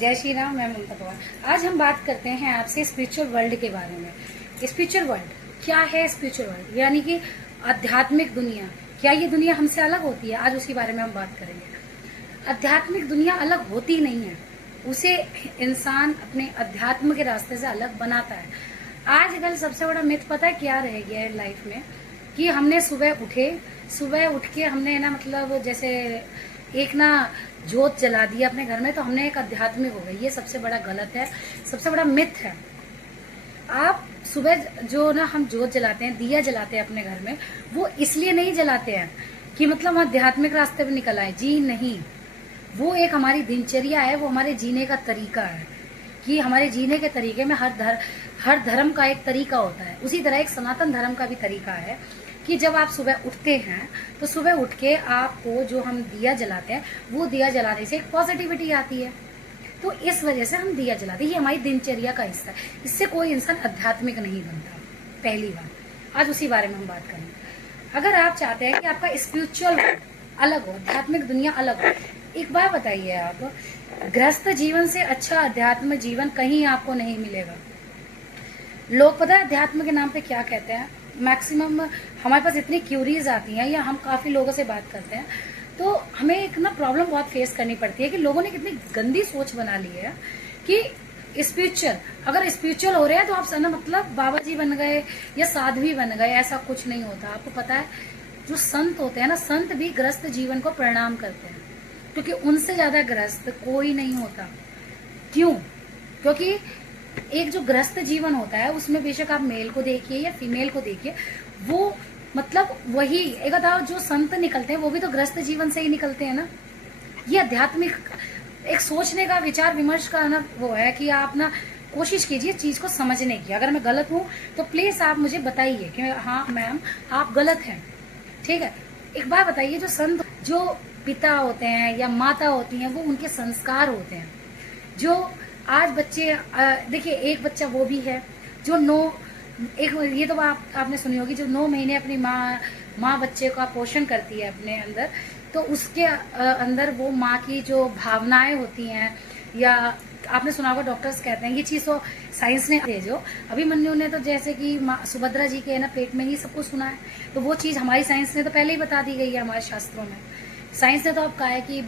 जय श्री राम। मैं ममता पवार। आज हम बात करते हैं आपसे स्पिरिचुअल वर्ल्ड के बारे में। स्पिरिचुअल वर्ल्ड क्या है? स्पिरिचुअल वर्ल्ड यानी कि आध्यात्मिक दुनिया। क्या ये दुनिया हमसे अलग होती है? आज उसी बारे में हम बात करेंगे। आध्यात्मिक दुनिया अलग होती नहीं है, उसे इंसान अपने अध्यात्म के रास्ते से अलग बनाता है। आजकल सबसे बड़ा मिथ पता है क्या रह गया है लाइफ में, कि हमने सुबह उठ के हमने ना मतलब जैसे एक ना जोत जला दिया अपने घर में तो हमने एक आध्यात्मिक हो गई। ये सबसे बड़ा गलत है, सबसे बड़ा मिथ है। आप सुबह जो ना हम जोत जलाते हैं, दिया जलाते हैं अपने घर में, वो इसलिए नहीं जलाते हैं कि मतलब हम आध्यात्मिक रास्ते पे निकल आए। जी नहीं, वो एक हमारी दिनचर्या है, वो हमारे जीने का तरीका है कि हमारे जीने के तरीके में हर धर्म का एक तरीका होता है। उसी तरह एक सनातन धर्म का भी तरीका है कि जब आप सुबह उठते हैं तो सुबह उठ के आपको जो हम दिया जलाते हैं, वो दिया जलाने से एक पॉजिटिविटी आती है। तो इस वजह से हम दिया जलाते हैं, ये हमारी दिनचर्या का हिस्सा है। इससे कोई इंसान आध्यात्मिक नहीं बनता। पहली बात, आज उसी बारे में हम बात करेंगे। अगर आप चाहते हैं कि आपका स्पिरिचुअल अलग हो, आध्यात्मिक दुनिया अलग हो, एक बात बताइए, आप गृहस्थ जीवन से अच्छा अध्यात्म जीवन कहीं आपको नहीं मिलेगा। लोग पता है अध्यात्म के नाम पे क्या कहते हैं? मैक्सिमम हमारे पास इतनी क्यूरीज आती हैं या हम काफी लोगों से बात करते हैं तो हमें एक ना प्रॉब्लम बहुत फेस करनी पड़ती है कि लोगों ने कितनी गंदी सोच बना ली है कि स्पिरिचुअल, अगर स्पिरिचुअल हो रहे हैं तो आप ना मतलब बाबा जी बन गए या साध्वी बन गए। ऐसा कुछ नहीं होता। आपको पता है जो संत होते हैं ना, संत भी गृहस्थ जीवन को प्रणाम करते हैं, क्योंकि उनसे ज्यादा गृहस्थ कोई नहीं होता। क्यों? क्योंकि एक जो गृहस्थ जीवन होता है उसमें बेशक आप मेल को देखिए या फीमेल को देखिए, वो मतलब वही एक जो संत निकलते हैं वो भी तो गृहस्थ जीवन से ही निकलते हैं ना। ये आध्यात्मिक एक सोचने का, विचार विमर्श का ना वो है कि आप ना कोशिश कीजिए चीज को समझने की। अगर मैं गलत हूं तो प्लीज आप मुझे बताइए कि हाँ मैम आप गलत हैं, ठीक है। एक बात बताइए, जो संत, जो पिता होते हैं या माता होती हैं, वो उनके संस्कार होते हैं। जो आज बच्चे देखिए, एक बच्चा वो भी है जो ये तो आपने सुनी होगी, जो 9 महीने अपनी माँ बच्चे का पोषण करती है अपने अंदर, तो उसके अंदर वो माँ की जो भावनाएं होती हैं, या आपने सुना होगा डॉक्टर्स कहते हैं ये चीज तो साइंस ने है। जो अभिमन्यु ने तो जैसे कि सुभद्रा जी के ना पेट में ही सब कुछ सुना है, तो वो चीज हमारी साइंस ने तो पहले ही बता दी गई है। हमारे शास्त्रों में साइंस ने तो अब कहा है कि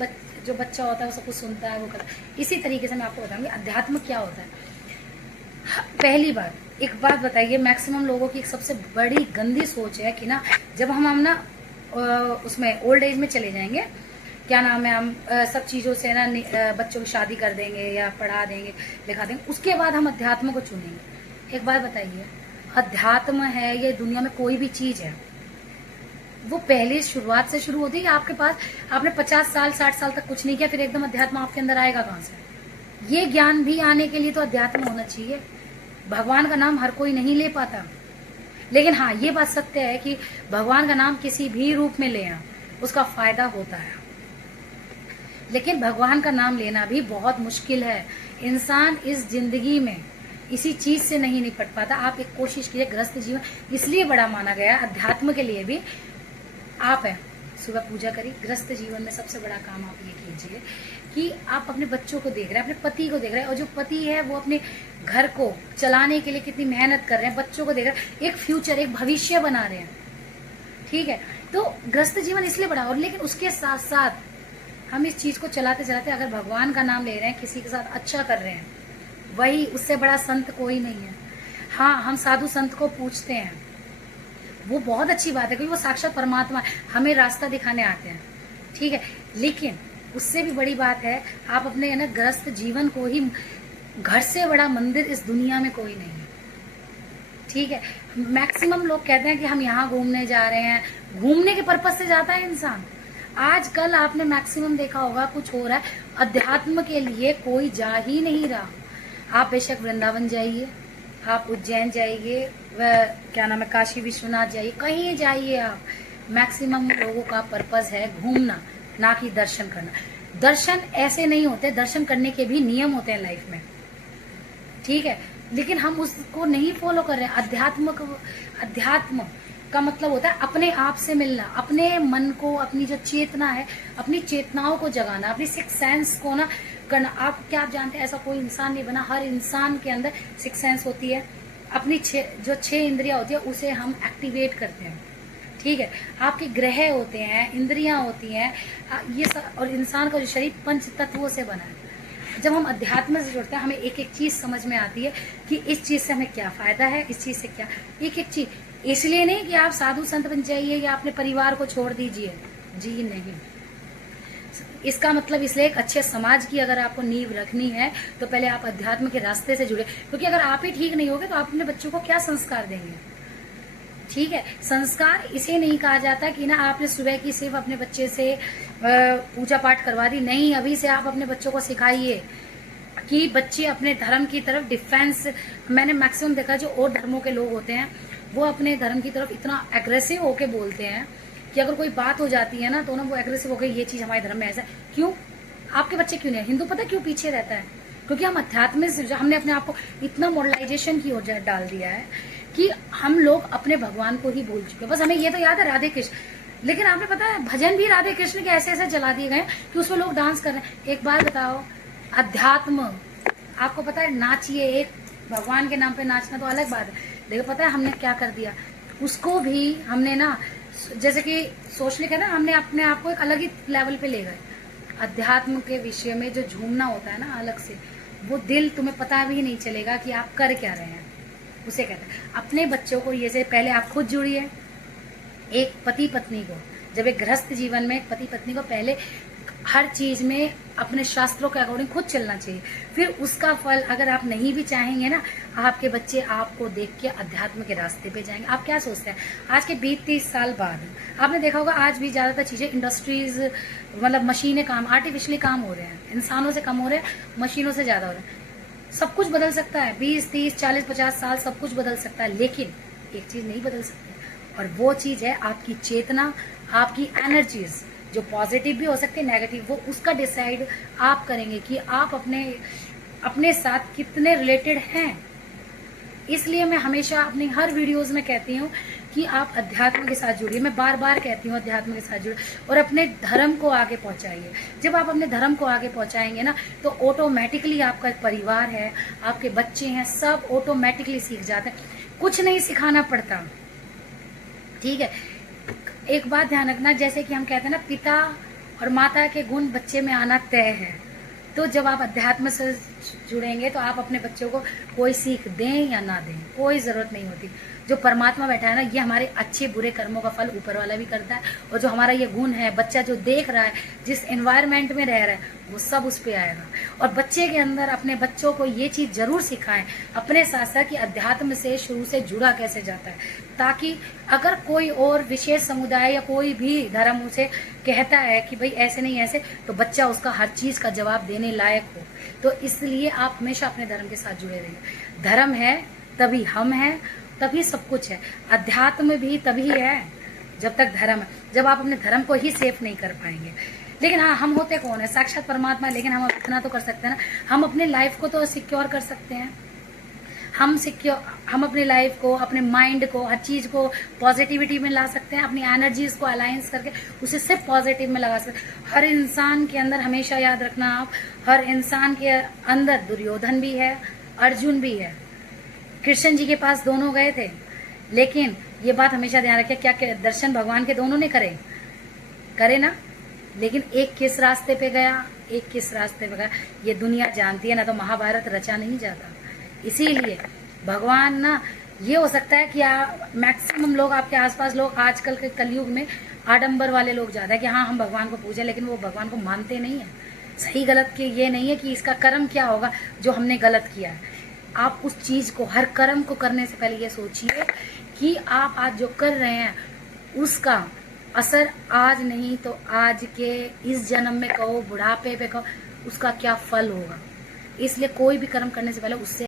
जो बच्चा होता है वो सब कुछ सुनता है, वो करता है। इसी तरीके से मैं आपको बताऊंगी अध्यात्म क्या होता है। पहली बात, एक बात बताइए, मैक्सिमम लोगों की एक सबसे बड़ी गंदी सोच है कि ना जब हम ना उसमें ओल्ड एज में चले जाएंगे, क्या नाम है, हम सब चीजों से ना बच्चों की शादी कर देंगे या पढ़ा देंगे, लिखा देंगे, उसके बाद हम अध्यात्म को चुनेंगे। एक बात बताइए, अध्यात्म है ये दुनिया में कोई भी चीज है, वो पहले शुरुआत से शुरू होती है। आपके पास आपने 50 साल 60 साल तक कुछ नहीं किया, फिर एकदम अध्यात्म आपके अंदर आएगा कहां से? ये ज्ञान भी आने के लिए तो अध्यात्म होना चाहिए। भगवान का नाम हर कोई नहीं ले पाता, लेकिन हाँ ये बात सत्य है कि भगवान का नाम किसी भी रूप में ले उसका फायदा होता है, लेकिन भगवान का नाम लेना भी बहुत मुश्किल है। इंसान इस जिंदगी में इसी चीज से नहीं निपट पाता। आप एक कोशिश कीजिए, गृहस्थ जीवन इसलिए बड़ा माना गया है, अध्यात्म के लिए भी। आप है सुबह पूजा करिए। गृहस्थ जीवन में सबसे बड़ा काम आप ये कीजिए कि आप अपने बच्चों को देख रहे हैं, अपने पति को देख रहे हैं, और जो पति है वो अपने घर को चलाने के लिए कितनी मेहनत कर रहे हैं, बच्चों को देख रहे हैं, एक फ्यूचर, एक भविष्य बना रहे हैं, ठीक है। तो गृहस्थ जीवन इसलिए बड़ा, और लेकिन उसके साथ साथ हम इस चीज को चलाते चलाते अगर भगवान का नाम ले रहे हैं, किसी के साथ अच्छा कर रहे हैं, वही उससे बड़ा संत कोई नहीं है। हाँ, हम साधु संत को पूछते हैं, वो बहुत अच्छी बात है, क्योंकि वो साक्षात परमात्मा है, हमें रास्ता दिखाने आते हैं, ठीक है। लेकिन उससे भी बड़ी बात है, आप अपने ना गृहस्थ जीवन को ही, घर से बड़ा मंदिर इस दुनिया में कोई नहीं है, ठीक है। मैक्सिमम लोग कहते हैं कि हम यहाँ घूमने जा रहे हैं, घूमने के पर्पज से जाता है इंसान। आजकल आपने मैक्सिमम देखा होगा कुछ हो रहा है, अध्यात्म के लिए कोई जा ही नहीं रहा। आप बेशक वृंदावन जाइए, आप उज्जैन जाइए, वह क्या नाम है, काशी विश्वनाथ जाइए, कहीं जाइए आप, मैक्सिमम लोगों का पर्पज है घूमना, ना कि दर्शन करना। दर्शन ऐसे नहीं होते, दर्शन करने के भी नियम होते हैं लाइफ में, ठीक है, लेकिन हम उसको नहीं फॉलो कर रहे हैं। अध्यात्म का मतलब होता है अपने आप से मिलना, अपने मन को, अपनी जो चेतना है, अपनी चेतनाओं को जगाना, अपनी सिक्स सेंस को ना करना। आप क्या आप जानते हैं ऐसा कोई इंसान नहीं बना, हर इंसान के अंदर सिक्स सेंस होती है। अपनी जो 6 इंद्रियां होती है उसे हम एक्टिवेट करते हैं, ठीक है। आपके ग्रह होते हैं, इंद्रियां होती हैं, ये सब, और इंसान का जो शरीर 5 तत्वों से बना है। जब हम अध्यात्म से जुड़ते हैं हमें एक एक चीज समझ में आती है कि इस चीज से हमें क्या फायदा है, इस चीज से क्या, एक एक चीज। इसलिए नहीं कि आप साधु संत बन जाइए या अपने परिवार को छोड़ दीजिए, जी नहीं। इसका मतलब इसलिए एक अच्छे समाज की अगर आपको नींव रखनी है तो पहले आप अध्यात्म के रास्ते से जुड़े, क्योंकि अगर आप ही ठीक नहीं होगे तो आप अपने बच्चों को क्या संस्कार देंगे, ठीक है। संस्कार इसे नहीं कहा जाता कि ना आपने सुबह की सिर्फ अपने बच्चे से पूजा पाठ करवा दी, नहीं, अभी से आप अपने बच्चों को सिखाइए कि बच्चे अपने धर्म की तरफ डिफेंस। मैंने मैक्सिमम देखा जो और धर्मों के लोग होते हैं वो अपने धर्म की तरफ इतना एग्रेसिव होके बोलते हैं कि अगर कोई बात हो जाती है ना तो ना वो एग्रेसिव होकर ये चीज हमारे धर्म में ऐसा है। क्यों? आपके बच्चे क्यों नहीं? हिंदू पता क्यों पीछे रहता है? क्योंकि हम अध्यात्म से हमने अपने आप को इतना मॉडर्नाइजेशन की ओर डाल दिया है कि हम लोग अपने भगवान को ही भूल चुके हैं। बस हमें ये तो याद है राधे कृष्ण, लेकिन आपने पता है भजन भी राधे कृष्ण के ऐसे ऐसे चला दिए गए कि उसमें लोग डांस कर रहे हैं। एक बार बताओ, अध्यात्म आपको पता है, नाचिए, एक भगवान के नाम पे नाचना तो अलग बात है, लेकिन पता है हमने क्या कर दिया, उसको भी हमने ना जैसे कि सोच लिखा ना, हमने अपने आप को एक अलग ही लेवल पे ले गए। अध्यात्म के विषय में जो झूमना होता है ना अलग से, वो दिल तुम्हें पता भी नहीं चलेगा कि आप कर क्या रहे हैं, उसे कहते हैं। अपने बच्चों को ये से पहले आप खुद जुड़िए। एक पति पत्नी को, जब एक गृहस्थ जीवन में एक पति पत्नी को पहले हर चीज में अपने शास्त्रों के अकॉर्डिंग खुद चलना चाहिए, फिर उसका फल अगर आप नहीं भी चाहेंगे ना, आपके बच्चे आपको देख के अध्यात्म के रास्ते पे जाएंगे। आप क्या सोचते हैं आज के 20-30 साल बाद आपने देखा होगा आज भी ज्यादातर चीजें इंडस्ट्रीज, मतलब मशीनें काम, आर्टिफिशियली काम हो रहे हैं, इंसानों से कम हो रहे हैं, मशीनों से ज्यादा हो रहे हैं। सब कुछ बदल सकता है, 20-30 40-50 साल सब कुछ बदल सकता है, लेकिन एक चीज नहीं बदल सकती, और वो चीज है आपकी चेतना, आपकी एनर्जीज, जो पॉजिटिव भी हो सकती है नेगेटिव, वो उसका डिसाइड आप करेंगे कि आप अपने साथ कितने रिलेटेड हैं। इसलिए मैं हमेशा अपनी हर वीडियोस में कहती हूँ कि आप अध्यात्म के साथ जुड़िए। मैं बार बार कहती हूँ अध्यात्म के साथ जुड़िए और अपने धर्म को आगे पहुंचाइए। जब आप अपने धर्म को आगे पहुंचाएंगे ना तो ऑटोमेटिकली आपका परिवार है, आपके बच्चे हैं, सब ऑटोमेटिकली सीख जाते हैं, कुछ नहीं सिखाना पड़ता, ठीक है। एक बात ध्यान रखना, जैसे कि हम कहते हैं ना पिता और माता के गुण बच्चे में आना तय है, तो जब आप अध्यात्म से जुड़ेंगे तो आप अपने बच्चों को कोई सीख दें या ना दें, कोई जरूरत नहीं होती। जो परमात्मा बैठा है ना, ये हमारे अच्छे बुरे कर्मों का फल ऊपर वाला भी करता है, और जो हमारा ये गुण है, बच्चा जो देख रहा है, जिस एनवायरनमेंट में रह रहा है, वो सब उस पे आएगा। और बच्चे के अंदर अपने बच्चों को ये चीज जरूर सिखाएं अपने साथ साथ कि अध्यात्म से शुरू से जुड़ा कैसे जाता है, ताकि अगर कोई और विशेष समुदाय या कोई भी धर्म उसे कहता है कि भाई ऐसे नहीं ऐसे, तो बच्चा उसका हर चीज का जवाब देने लायक हो। तो इसलिए आप हमेशा अपने धर्म के साथ जुड़े रहिए। धर्म है तभी हम हैं, तभी सब कुछ है। अध्यात्म भी तभी है जब तक धर्म है, जब आप अपने धर्म को ही सेफ नहीं कर पाएंगे। लेकिन हाँ, हम होते कौन है? साक्षात परमात्मा। लेकिन हम इतना तो कर सकते हैं ना, हम अपने लाइफ को तो सिक्योर कर सकते हैं। हम अपनी लाइफ को, अपने माइंड को, हर चीज को पॉजिटिविटी में ला सकते हैं, अपनी एनर्जीज को अलायंस करके उसे सिर्फ पॉजिटिव में लगा सकते हैं। हर इंसान के अंदर, हमेशा याद रखना आप, हर इंसान के अंदर दुर्योधन भी है, अर्जुन भी है। कृष्ण जी के पास दोनों गए थे, लेकिन ये बात हमेशा ध्यान रखें, क्या दर्शन भगवान के दोनों ने करे ना, लेकिन एक किस रास्ते पे गया, एक किस रास्ते पे गया, ये दुनिया जानती है ना, तो महाभारत रचा नहीं जाता। इसीलिए भगवान ना, ये हो सकता है कि मैक्सिमम लोग, आपके आसपास लोग आजकल के कलयुग में आडंबर वाले लोग ज्यादा है कि हाँ हम भगवान को पूजे, लेकिन वो भगवान को मानते नहीं है। सही गलत के ये नहीं है कि इसका कर्म क्या होगा जो हमने गलत किया है। आप उस चीज को, हर कर्म को करने से पहले ये सोचिए कि आप आज जो कर रहे हैं उसका असर आज नहीं तो आज के इस जन्म में कहो, बुढ़ापे पे कहो, उसका क्या फल होगा। इसलिए कोई भी कर्म करने से पहले उससे